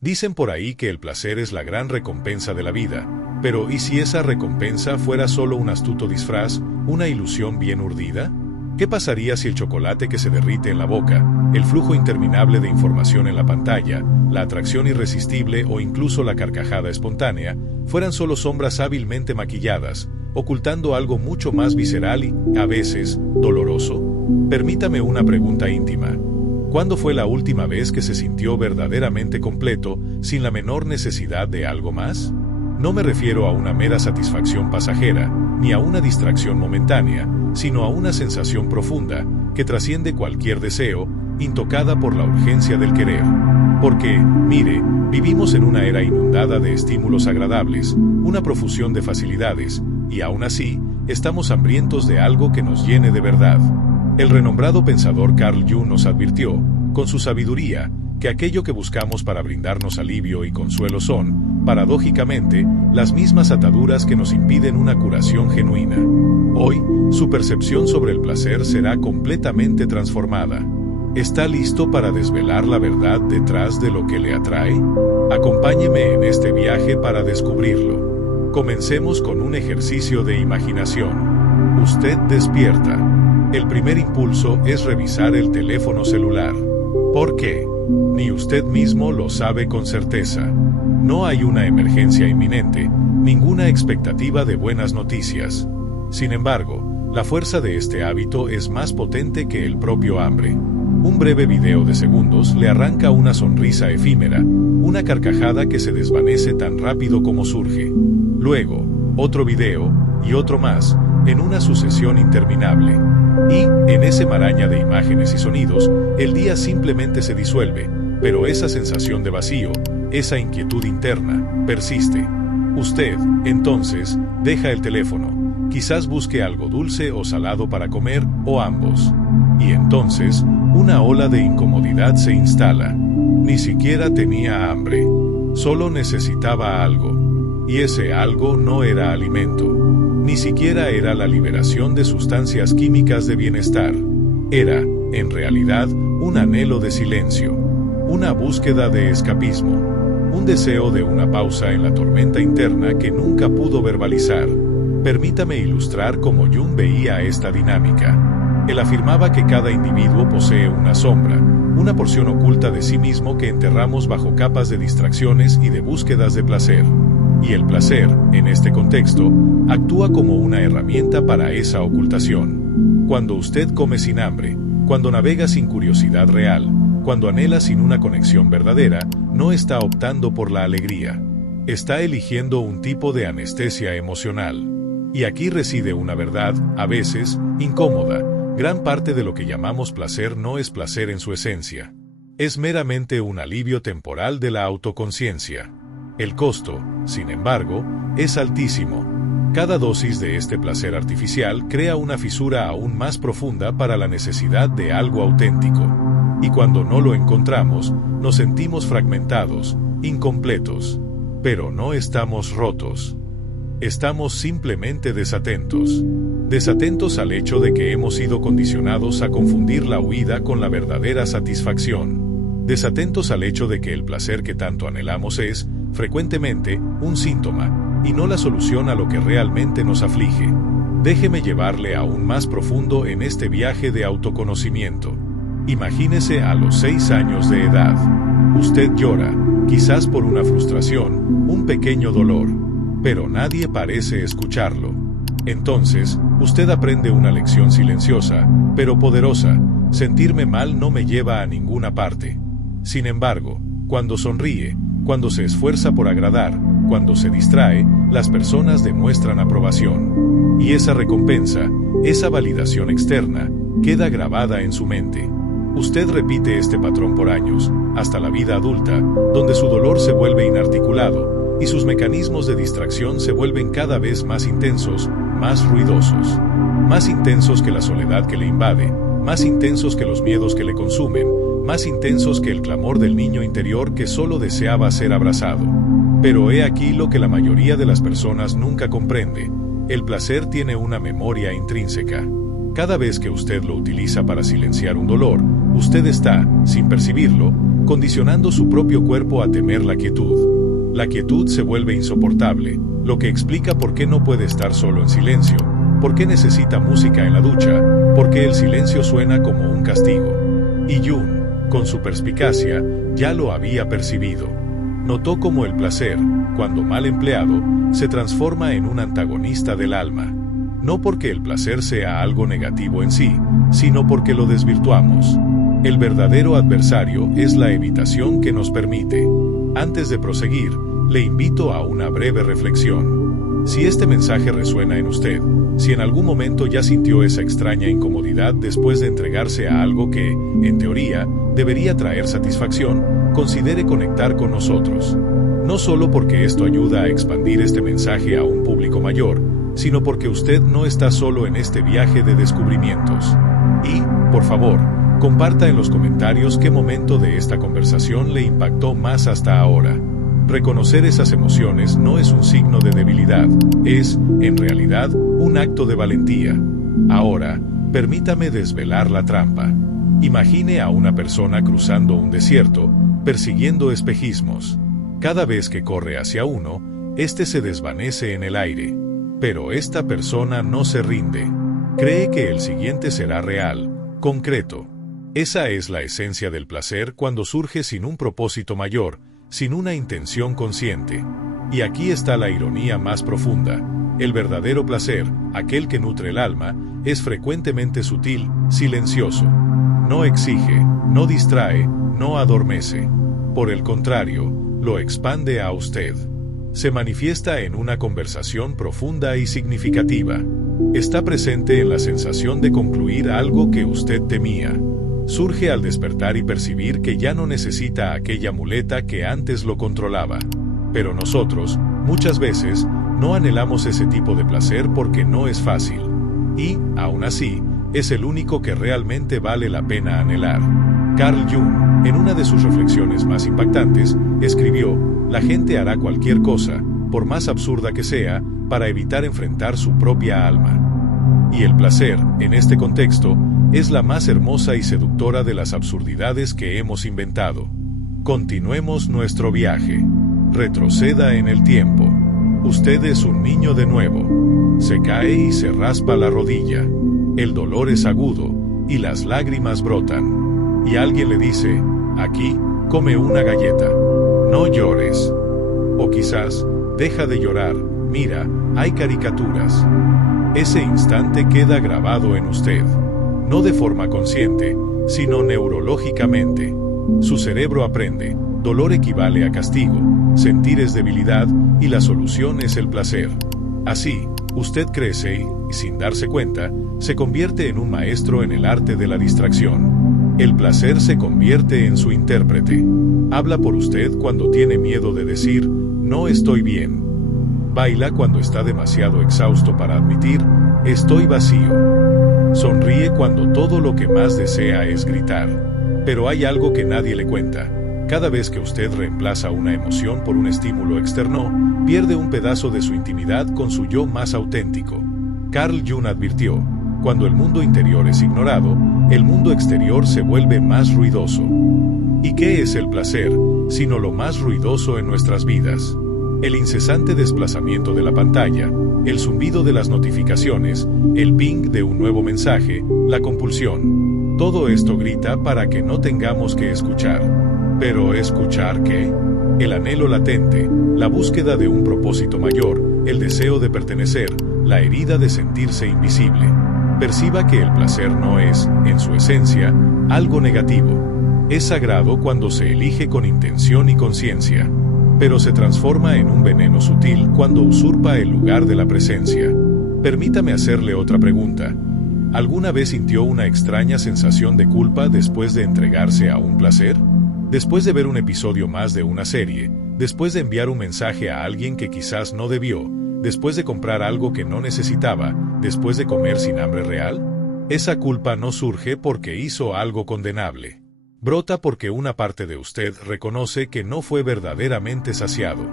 Dicen por ahí que el placer es la gran recompensa de la vida, pero ¿y si esa recompensa fuera solo un astuto disfraz, una ilusión bien urdida? ¿Qué pasaría si el chocolate que se derrite en la boca, el flujo interminable de información en la pantalla, la atracción irresistible o incluso la carcajada espontánea, fueran solo sombras hábilmente maquilladas, ocultando algo mucho más visceral y, a veces, doloroso? Permítame una pregunta íntima. ¿Cuándo fue la última vez que se sintió verdaderamente completo, sin la menor necesidad de algo más? No me refiero a una mera satisfacción pasajera, ni a una distracción momentánea, sino a una sensación profunda, que trasciende cualquier deseo, intocada por la urgencia del querer. Porque, mire, vivimos en una era inundada de estímulos agradables, una profusión de facilidades, y aún así, estamos hambrientos de algo que nos llene de verdad. El renombrado pensador Carl Jung nos advirtió, con su sabiduría, que aquello que buscamos para brindarnos alivio y consuelo son, paradójicamente, las mismas ataduras que nos impiden una curación genuina. Hoy, su percepción sobre el placer será completamente transformada. ¿Está listo para desvelar la verdad detrás de lo que le atrae? Acompáñeme en este viaje para descubrirlo. Comencemos con un ejercicio de imaginación. Usted despierta. El primer impulso es revisar el teléfono celular. ¿Por qué? Ni usted mismo lo sabe con certeza. No hay una emergencia inminente, ninguna expectativa de buenas noticias. Sin embargo, la fuerza de este hábito es más potente que el propio hambre. Un breve video de segundos le arranca una sonrisa efímera, una carcajada que se desvanece tan rápido como surge. Luego, otro video, y otro más, en una sucesión interminable. Y, en ese maraña de imágenes y sonidos, el día simplemente se disuelve, pero esa sensación de vacío, esa inquietud interna, persiste. Usted, entonces, deja el teléfono, quizás busque algo dulce o salado para comer, o ambos. Y entonces, una ola de incomodidad se instala. Ni siquiera tenía hambre, solo necesitaba algo. Y ese algo no era alimento. Ni siquiera era la liberación de sustancias químicas de bienestar. Era, en realidad, un anhelo de silencio, una búsqueda de escapismo, un deseo de una pausa en la tormenta interna que nunca pudo verbalizar. Permítame ilustrar cómo Jung veía esta dinámica. Él afirmaba que cada individuo posee una sombra, una porción oculta de sí mismo que enterramos bajo capas de distracciones y de búsquedas de placer. Y el placer, en este contexto, actúa como una herramienta para esa ocultación. Cuando usted come sin hambre, cuando navega sin curiosidad real, cuando anhela sin una conexión verdadera, no está optando por la alegría. Está eligiendo un tipo de anestesia emocional. Y aquí reside una verdad, a veces, incómoda. Gran parte de lo que llamamos placer no es placer en su esencia. Es meramente un alivio temporal de la autoconciencia. El costo, sin embargo, es altísimo. Cada dosis de este placer artificial crea una fisura aún más profunda para la necesidad de algo auténtico. Y cuando no lo encontramos, nos sentimos fragmentados, incompletos. Pero no estamos rotos. Estamos simplemente desatentos. Desatentos al hecho de que hemos sido condicionados a confundir la huida con la verdadera satisfacción. Desatentos al hecho de que el placer que tanto anhelamos es, frecuentemente, un síntoma, y no la solución a lo que realmente nos aflige. Déjeme llevarle aún más profundo en este viaje de autoconocimiento. Imagínese a los 6 años de edad. Usted llora, quizás por una frustración, un pequeño dolor, pero nadie parece escucharlo. Entonces, usted aprende una lección silenciosa, pero poderosa: sentirme mal no me lleva a ninguna parte. Sin embargo, cuando sonríe, cuando se esfuerza por agradar, cuando se distrae, las personas demuestran aprobación. Y esa recompensa, esa validación externa, queda grabada en su mente. Usted repite este patrón por años, hasta la vida adulta, donde su dolor se vuelve inarticulado, y sus mecanismos de distracción se vuelven cada vez más intensos, más ruidosos. Más intensos que la soledad que le invade, más intensos que los miedos que le consumen, más intensos que el clamor del niño interior que solo deseaba ser abrazado. Pero he aquí lo que la mayoría de las personas nunca comprende: el placer tiene una memoria intrínseca. Cada vez que usted lo utiliza para silenciar un dolor, usted está, sin percibirlo, condicionando su propio cuerpo a temer la quietud. La quietud se vuelve insoportable, lo que explica por qué no puede estar solo en silencio, por qué necesita música en la ducha, por qué el silencio suena como un castigo. Y Jung, con su perspicacia, ya lo había percibido. Notó cómo el placer, cuando mal empleado, se transforma en un antagonista del alma. No porque el placer sea algo negativo en sí, sino porque lo desvirtuamos. El verdadero adversario es la evitación que nos permite. Antes de proseguir, le invito a una breve reflexión. Si este mensaje resuena en usted, si en algún momento ya sintió esa extraña incomodidad después de entregarse a algo que, en teoría, debería traer satisfacción, considere conectar con nosotros. No solo porque esto ayuda a expandir este mensaje a un público mayor, sino porque usted no está solo en este viaje de descubrimientos. Y, por favor, comparta en los comentarios qué momento de esta conversación le impactó más hasta ahora. Reconocer esas emociones no es un signo de debilidad, es, en realidad, un acto de valentía. Ahora, permítame desvelar la trampa. Imagine a una persona cruzando un desierto, persiguiendo espejismos. Cada vez que corre hacia uno, este se desvanece en el aire. Pero esta persona no se rinde. Cree que el siguiente será real, concreto. Esa es la esencia del placer cuando surge sin un propósito mayor, sin una intención consciente. Y aquí está la ironía más profunda. El verdadero placer, aquel que nutre el alma, es frecuentemente sutil, silencioso. No exige, no distrae, no adormece. Por el contrario, lo expande a usted. Se manifiesta en una conversación profunda y significativa. Está presente en la sensación de concluir algo que usted temía. Surge al despertar y percibir que ya no necesita aquella muleta que antes lo controlaba. Pero nosotros, muchas veces, no anhelamos ese tipo de placer porque no es fácil. Y, aún así, es el único que realmente vale la pena anhelar. Carl Jung, en una de sus reflexiones más impactantes, escribió: "La gente hará cualquier cosa, por más absurda que sea, para evitar enfrentar su propia alma". Y el placer, en este contexto, es la más hermosa y seductora de las absurdidades que hemos inventado. Continuemos nuestro viaje. Retroceda en el tiempo. Usted es un niño de nuevo. Se cae y se raspa la rodilla. El dolor es agudo, y las lágrimas brotan. Y alguien le dice: "Aquí, come una galleta. No llores". O quizás: "Deja de llorar, mira, hay caricaturas". Ese instante queda grabado en usted. No de forma consciente, sino neurológicamente. Su cerebro aprende: dolor equivale a castigo, sentir es debilidad, y la solución es el placer. Así, usted crece y, sin darse cuenta, se convierte en un maestro en el arte de la distracción. El placer se convierte en su intérprete. Habla por usted cuando tiene miedo de decir: "No estoy bien". Baila cuando está demasiado exhausto para admitir: "Estoy vacío". Sonríe cuando todo lo que más desea es gritar. Pero hay algo que nadie le cuenta. Cada vez que usted reemplaza una emoción por un estímulo externo, pierde un pedazo de su intimidad con su yo más auténtico. Carl Jung advirtió: cuando el mundo interior es ignorado, el mundo exterior se vuelve más ruidoso. ¿Y qué es el placer, sino lo más ruidoso en nuestras vidas? El incesante desplazamiento de la pantalla, el zumbido de las notificaciones, el ping de un nuevo mensaje, la compulsión. Todo esto grita para que no tengamos que escuchar. ¿Pero escuchar qué? El anhelo latente, la búsqueda de un propósito mayor, el deseo de pertenecer, la herida de sentirse invisible. Perciba que el placer no es, en su esencia, algo negativo. Es sagrado cuando se elige con intención y conciencia. Pero se transforma en un veneno sutil cuando usurpa el lugar de la presencia. Permítame hacerle otra pregunta. ¿Alguna vez sintió una extraña sensación de culpa después de entregarse a un placer? Después de ver un episodio más de una serie, después de enviar un mensaje a alguien que quizás no debió, después de comprar algo que no necesitaba, después de comer sin hambre real? Esa culpa no surge porque hizo algo condenable. Brota porque una parte de usted reconoce que no fue verdaderamente saciado.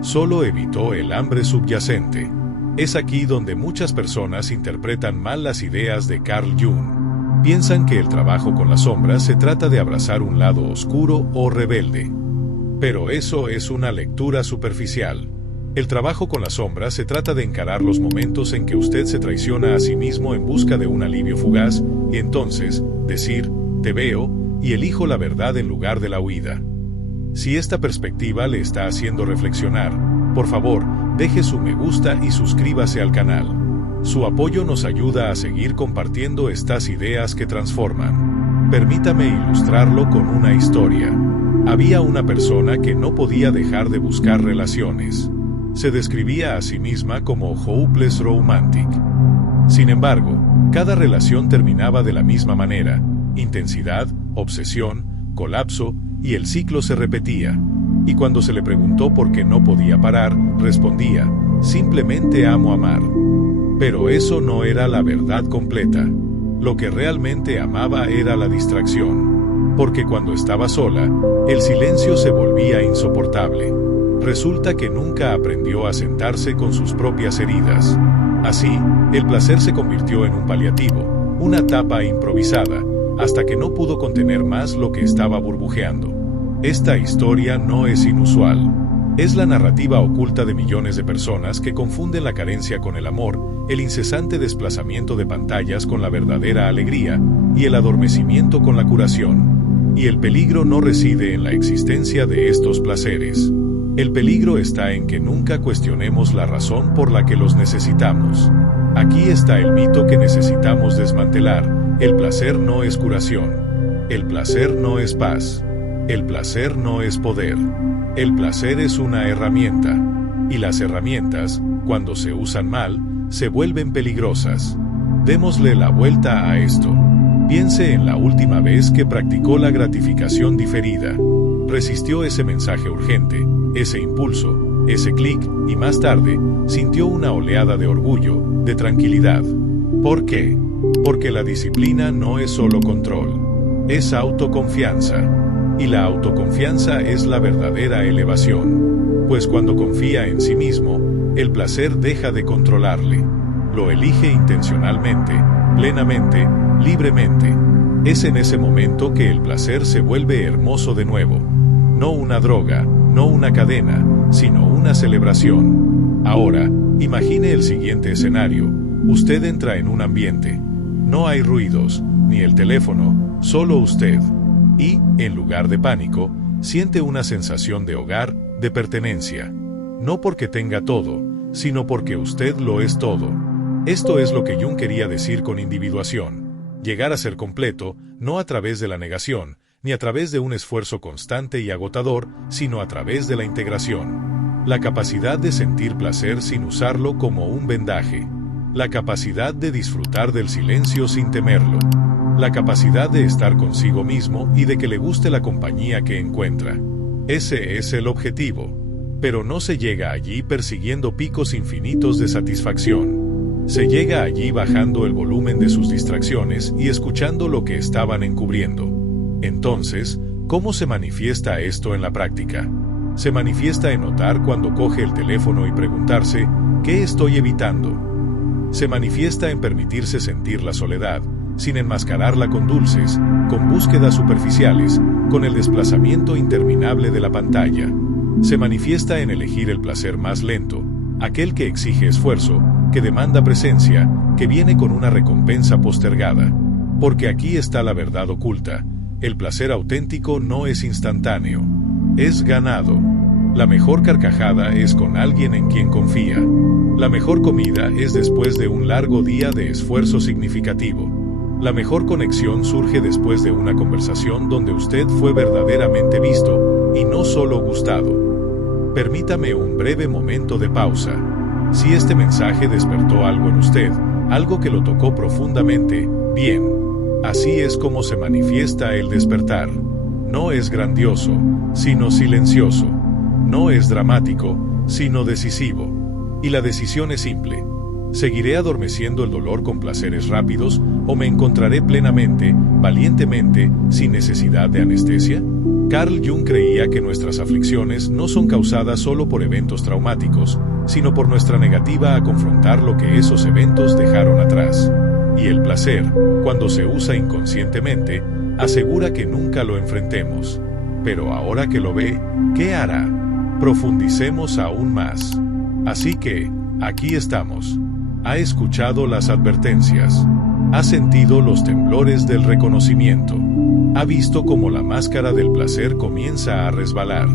Solo evitó el hambre subyacente. Es aquí donde muchas personas interpretan mal las ideas de Carl Jung. Piensan que el trabajo con la sombra se trata de abrazar un lado oscuro o rebelde. Pero eso es una lectura superficial. El trabajo con la sombra se trata de encarar los momentos en que usted se traiciona a sí mismo en busca de un alivio fugaz, y entonces, decir, te veo, y elijo la verdad en lugar de la huida. Si esta perspectiva le está haciendo reflexionar, por favor, deje su me gusta y suscríbase al canal. Su apoyo nos ayuda a seguir compartiendo estas ideas que transforman. Permítame ilustrarlo con una historia. Había una persona que no podía dejar de buscar relaciones. Se describía a sí misma como hopeless romantic. Sin embargo, cada relación terminaba de la misma manera: intensidad, obsesión, colapso, y el ciclo se repetía. Y cuando se le preguntó por qué no podía parar, respondía, simplemente amo amar. Pero eso no era la verdad completa. Lo que realmente amaba era la distracción. Porque cuando estaba sola, el silencio se volvía insoportable. Resulta que nunca aprendió a sentarse con sus propias heridas. Así, el placer se convirtió en un paliativo, una tapa improvisada, hasta que no pudo contener más lo que estaba burbujeando. Esta historia no es inusual. Es la narrativa oculta de millones de personas que confunden la carencia con el amor, el incesante desplazamiento de pantallas con la verdadera alegría, y el adormecimiento con la curación. Y el peligro no reside en la existencia de estos placeres. El peligro está en que nunca cuestionemos la razón por la que los necesitamos. Aquí está el mito que necesitamos desmantelar: el placer no es curación. El placer no es paz. El placer no es poder. El placer es una herramienta. Y las herramientas, cuando se usan mal, se vuelven peligrosas. Démosle la vuelta a esto. Piense en la última vez que practicó la gratificación diferida. Resistió ese mensaje urgente, ese impulso, ese clic, y más tarde, sintió una oleada de orgullo, de tranquilidad. ¿Por qué? Porque la disciplina no es solo control. Es autoconfianza. Y la autoconfianza es la verdadera elevación. Pues cuando confía en sí mismo, el placer deja de controlarle. Lo elige intencionalmente, plenamente, libremente. Es en ese momento que el placer se vuelve hermoso de nuevo. No una droga, no una cadena, sino una celebración. Ahora, imagine el siguiente escenario. Usted entra en un ambiente. No hay ruidos, ni el teléfono, solo usted. Y, en lugar de pánico, siente una sensación de hogar, de pertenencia. No porque tenga todo, sino porque usted lo es todo. Esto es lo que Jung quería decir con individuación. Llegar a ser completo, no a través de la negación, ni a través de un esfuerzo constante y agotador, sino a través de la integración. La capacidad de sentir placer sin usarlo como un vendaje. La capacidad de disfrutar del silencio sin temerlo. La capacidad de estar consigo mismo y de que le guste la compañía que encuentra. Ese es el objetivo. Pero no se llega allí persiguiendo picos infinitos de satisfacción. Se llega allí bajando el volumen de sus distracciones y escuchando lo que estaban encubriendo. Entonces, ¿cómo se manifiesta esto en la práctica? Se manifiesta en notar cuando coge el teléfono y preguntarse, ¿qué estoy evitando? Se manifiesta en permitirse sentir la soledad, sin enmascararla con dulces, con búsquedas superficiales, con el desplazamiento interminable de la pantalla. Se manifiesta en elegir el placer más lento, aquel que exige esfuerzo, que demanda presencia, que viene con una recompensa postergada. Porque aquí está la verdad oculta: el placer auténtico no es instantáneo, es ganado. La mejor carcajada es con alguien en quien confía. La mejor comida es después de un largo día de esfuerzo significativo. La mejor conexión surge después de una conversación donde usted fue verdaderamente visto, y no solo gustado. Permítame un breve momento de pausa. Si este mensaje despertó algo en usted, algo que lo tocó profundamente, bien. Así es como se manifiesta el despertar. No es grandioso, sino silencioso. No es dramático, sino decisivo. Y la decisión es simple. ¿Seguiré adormeciendo el dolor con placeres rápidos, o me encontraré plenamente, valientemente, sin necesidad de anestesia? Carl Jung creía que nuestras aflicciones no son causadas solo por eventos traumáticos, sino por nuestra negativa a confrontar lo que esos eventos dejaron atrás. Y el placer, cuando se usa inconscientemente, asegura que nunca lo enfrentemos. Pero ahora que lo ve, ¿qué hará? Profundicemos aún más. Así que, aquí estamos. Ha escuchado las advertencias. Ha sentido los temblores del reconocimiento. Ha visto cómo la máscara del placer comienza a resbalar.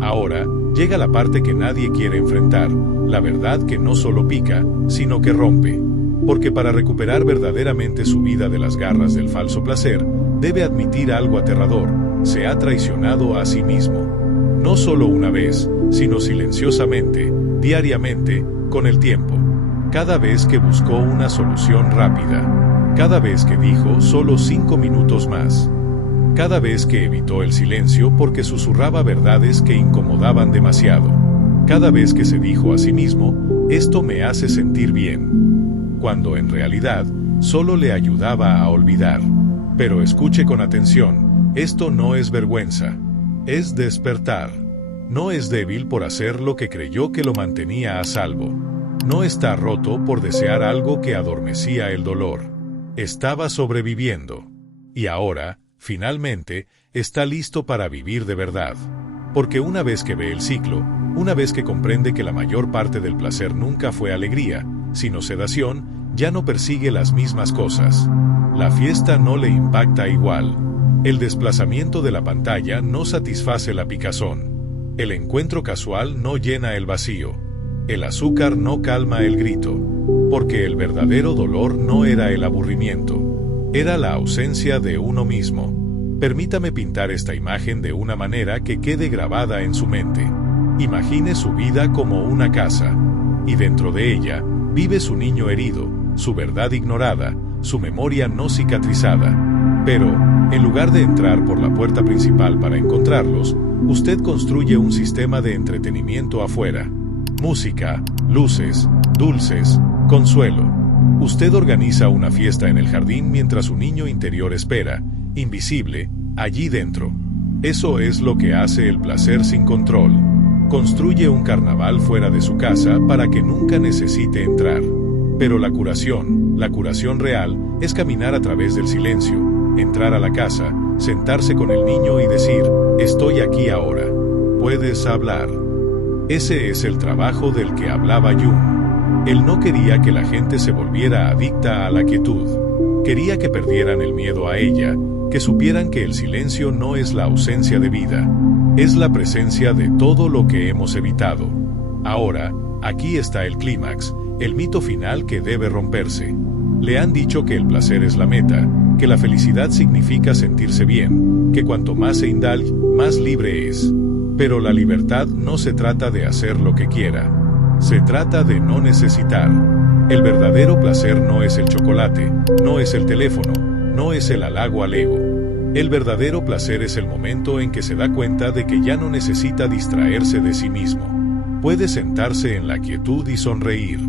Ahora, llega la parte que nadie quiere enfrentar, la verdad que no solo pica, sino que rompe. Porque para recuperar verdaderamente su vida de las garras del falso placer, debe admitir algo aterrador: se ha traicionado a sí mismo. No solo una vez, sino silenciosamente, diariamente, con el tiempo. Cada vez que buscó una solución rápida. Cada vez que dijo solo 5 minutos más. Cada vez que evitó el silencio porque susurraba verdades que incomodaban demasiado. Cada vez que se dijo a sí mismo, esto me hace sentir bien. Cuando en realidad, solo le ayudaba a olvidar. Pero escuche con atención, esto no es vergüenza. Es despertar. No es débil por hacer lo que creyó que lo mantenía a salvo. No está roto por desear algo que adormecía el dolor. Estaba sobreviviendo. Y ahora, finalmente, está listo para vivir de verdad. Porque una vez que ve el ciclo, una vez que comprende que la mayor parte del placer nunca fue alegría, sino sedación, ya no persigue las mismas cosas. La fiesta no le impacta igual. El desplazamiento de la pantalla no satisface la picazón. El encuentro casual no llena el vacío. El azúcar no calma el grito. Porque el verdadero dolor no era el aburrimiento. Era la ausencia de uno mismo. Permítame pintar esta imagen de una manera que quede grabada en su mente. Imagine su vida como una casa. Y dentro de ella, vive su niño herido, su verdad ignorada, su memoria no cicatrizada. Pero, en lugar de entrar por la puerta principal para encontrarlos, usted construye un sistema de entretenimiento afuera. Música, luces, dulces, consuelo. Usted organiza una fiesta en el jardín mientras su niño interior espera, invisible, allí dentro. Eso es lo que hace el placer sin control. Construye un carnaval fuera de su casa para que nunca necesite entrar. Pero la curación real, es caminar a través del silencio, entrar a la casa, sentarse con el niño y decir, estoy aquí ahora. Puedes hablar. Ese es el trabajo del que hablaba Jung. Él no quería que la gente se volviera adicta a la quietud. Quería que perdieran el miedo a ella, que supieran que el silencio no es la ausencia de vida, es la presencia de todo lo que hemos evitado. Ahora, aquí está el clímax, el mito final que debe romperse. Le han dicho que el placer es la meta, que la felicidad significa sentirse bien, que cuanto más se indaga, más libre es. Pero la libertad no se trata de hacer lo que quiera. Se trata de no necesitar. El verdadero placer no es el chocolate, no es el teléfono, no es el halago al ego. El verdadero placer es el momento en que se da cuenta de que ya no necesita distraerse de sí mismo. Puede sentarse en la quietud y sonreír.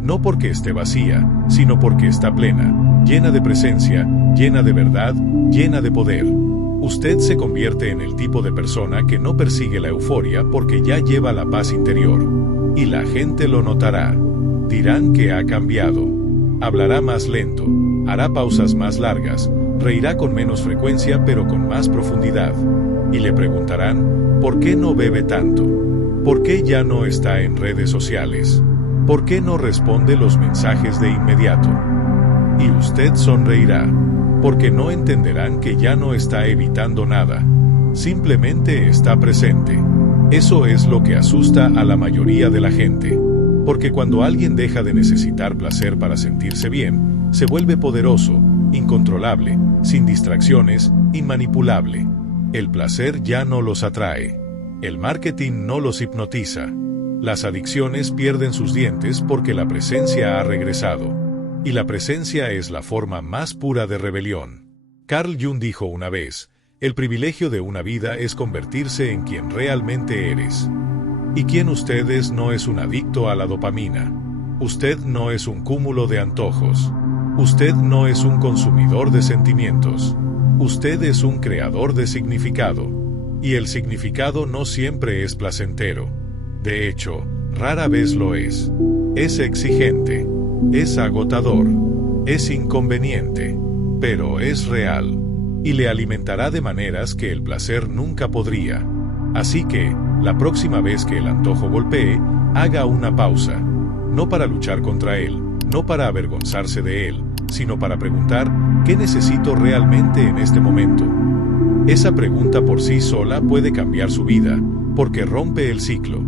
No porque esté vacía, sino porque está plena, llena de presencia, llena de verdad, llena de poder. Usted se convierte en el tipo de persona que no persigue la euforia porque ya lleva la paz interior. Y la gente lo notará. Dirán que ha cambiado. Hablará más lento, hará pausas más largas, reirá con menos frecuencia pero con más profundidad. Y le preguntarán, ¿por qué no bebe tanto? ¿Por qué ya no está en redes sociales? ¿Por qué no responde los mensajes de inmediato? Y usted sonreirá, porque no entenderán que ya no está evitando nada. Simplemente está presente. Eso es lo que asusta a la mayoría de la gente. Porque cuando alguien deja de necesitar placer para sentirse bien, se vuelve poderoso, incontrolable, sin distracciones, inmanipulable. El placer ya no los atrae. El marketing no los hipnotiza. Las adicciones pierden sus dientes porque la presencia ha regresado. Y la presencia es la forma más pura de rebelión. Carl Jung dijo una vez, el privilegio de una vida es convertirse en quien realmente eres. Y quien usted es no es un adicto a la dopamina. Usted no es un cúmulo de antojos. Usted no es un consumidor de sentimientos. Usted es un creador de significado. Y el significado no siempre es placentero. De hecho, rara vez lo es. Es exigente. Es agotador. Es inconveniente, pero es real, y le alimentará de maneras que el placer nunca podría. Así que, la próxima vez que el antojo golpee, haga una pausa, no para luchar contra él, no para avergonzarse de él, sino para preguntar, ¿qué necesito realmente en este momento? Esa pregunta por sí sola puede cambiar su vida, porque rompe el ciclo.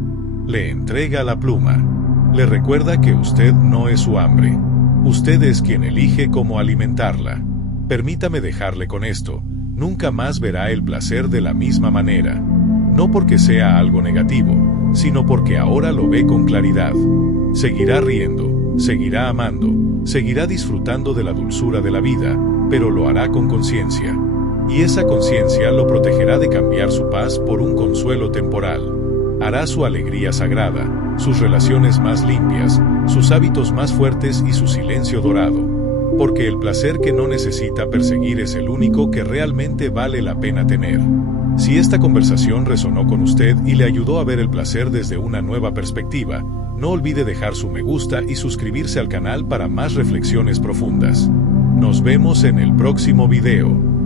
Le entrega la pluma. Le recuerda que usted no es su hambre. Usted es quien elige cómo alimentarla. Permítame dejarle con esto. Nunca más verá el placer de la misma manera. No porque sea algo negativo, sino porque ahora lo ve con claridad. Seguirá riendo, seguirá amando, seguirá disfrutando de la dulzura de la vida, pero lo hará con conciencia. Y esa conciencia lo protegerá de cambiar su paz por un consuelo temporal. Hará su alegría sagrada, sus relaciones más limpias, sus hábitos más fuertes y su silencio dorado. Porque el placer que no necesita perseguir es el único que realmente vale la pena tener. Si esta conversación resonó con usted y le ayudó a ver el placer desde una nueva perspectiva, no olvide dejar su me gusta y suscribirse al canal para más reflexiones profundas. Nos vemos en el próximo video.